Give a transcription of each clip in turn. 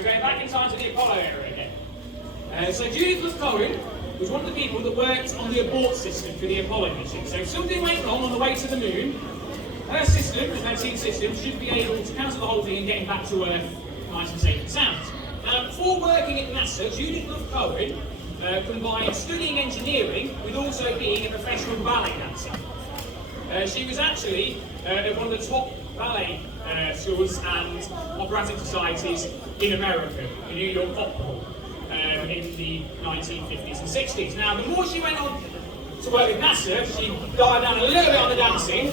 We're going back in time to the Apollo era again. So Judith Love Cohen was one of the people that worked on the abort system for the Apollo mission. So if something went wrong on the way to the moon, her system, her team system, should be able to cancel the whole thing and getting back to Earth nice and safe and sound. Before working at NASA, Judith Love Cohen combined studying engineering with also being a professional ballet dancer. She was actually at one of the top ballet schools and operatic societies in America, the New York Opera Hall, in the 1950s and 60s. Now, the more she went on to work with NASA, she dialed down a little bit on the dancing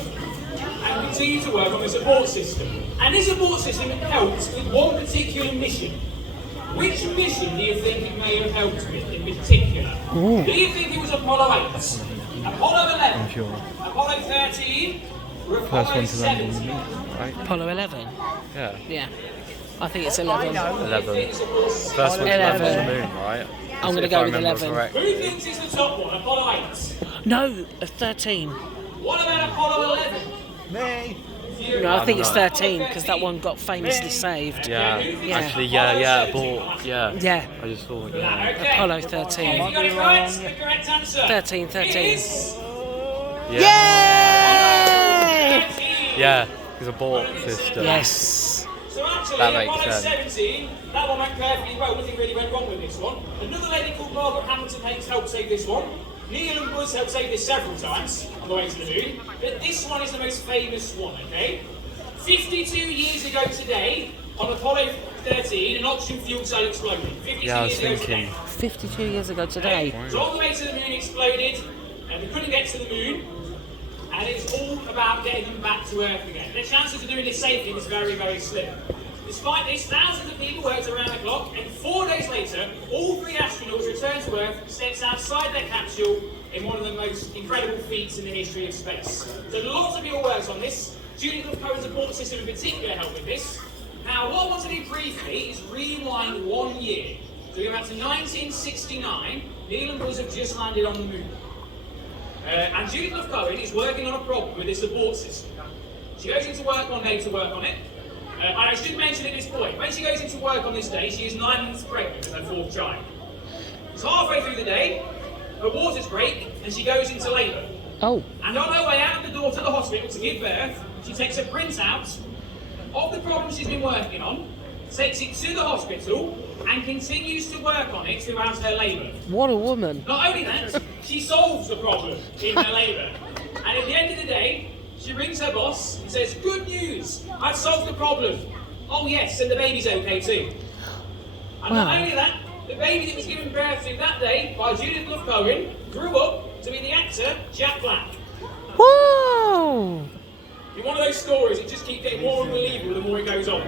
and continued to work on the support system. And this support system helped with one particular mission. Which mission do you think it may have helped with in particular? Ooh. Do you think it was Apollo 8, Apollo 11, I'm sure. Apollo 13, or First Apollo one to land 17? on the moon, right? Apollo 11. Yeah. Yeah. I think it's 11. 11. First one to land on the moon, right? I'm going to If go I with remember 11. correct. Who thinks it's the top one, Apollo 8? No, 13. What about Apollo 11? Me. No, I think it's don't know. 13 because that one got famously saved. Yeah. Yeah. Actually, yeah, abort. Yeah. Yeah. I just thought, yeah. Okay. Apollo If 13. you got it right, the correct answer 13, 13. is Yeah. Yay! 13. Yeah. Because abort system. Yes. So actually, That makes Apollo sense. 17, that one went perfectly well. Nothing really went wrong with this one. Another lady called Margaret Hamilton Hayes helped save this one. Neil and Buzz helped save this several times on the way to the moon. But this one is the most famous one, okay? 52 years ago today, on Apollo 13, an oxygen fuel cell exploded. 52 Yeah, I was years ago thinking. today. 52 years ago today. So on the way to the moon exploded, and they couldn't get to the moon, and it's all about getting them back to Earth again. The chances of doing this safely is very, very slim. Despite this, thousands of people worked around the clock, and 4 days later, all 3 astronauts returned to Earth, stepped outside their capsule in one of the most incredible feats in the history of space. So lots of people worked on this. Judith Love Cohen's abort system in particular helped with this. Now, what I want to do briefly is rewind 1 year. So we go back to 1969. Neil and Buzz have just landed on the moon. And Judith Love Cohen is working on a problem with this abort system. She goes into work one day to work on it. And I should mention at this point, when she goes into work on this day, she is 9 months pregnant with her 4th child. It's halfway through the day, her waters break, and she goes into labour. Oh. And on her way out of the door to the hospital to give birth, she takes a printout of the problem she's been working on, takes it to the hospital, and continues to work on it throughout her labour. What a woman. Not only that, she solves the problem in her labour. And at the end of the day, she rings her boss and says, "Good news, I've solved the problem. Oh yes, and the baby's okay too." And Wow. not only that, the baby that was given birth to that day by Judith Love Cohen grew up to be the actor Jack Black. Whoa! In one of those stories, it just keeps getting more unbelievable the more it goes on.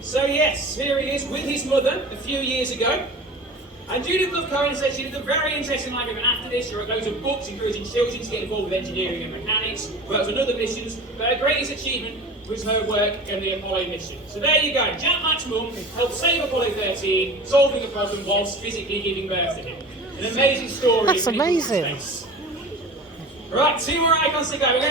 So yes, here he is with his mother a few years ago. And Judith Love Cohen said she lived a very interesting life, and after this she wrote loads of books encouraging children to get involved with engineering and mechanics, worked on other missions, but her greatest achievement was her work in the Apollo mission. So there you go, Jack Black's mum helped save Apollo 13, solving a problem whilst physically giving birth to him. An amazing story. That's of people in amazing. space. Right, 2 more icons to go.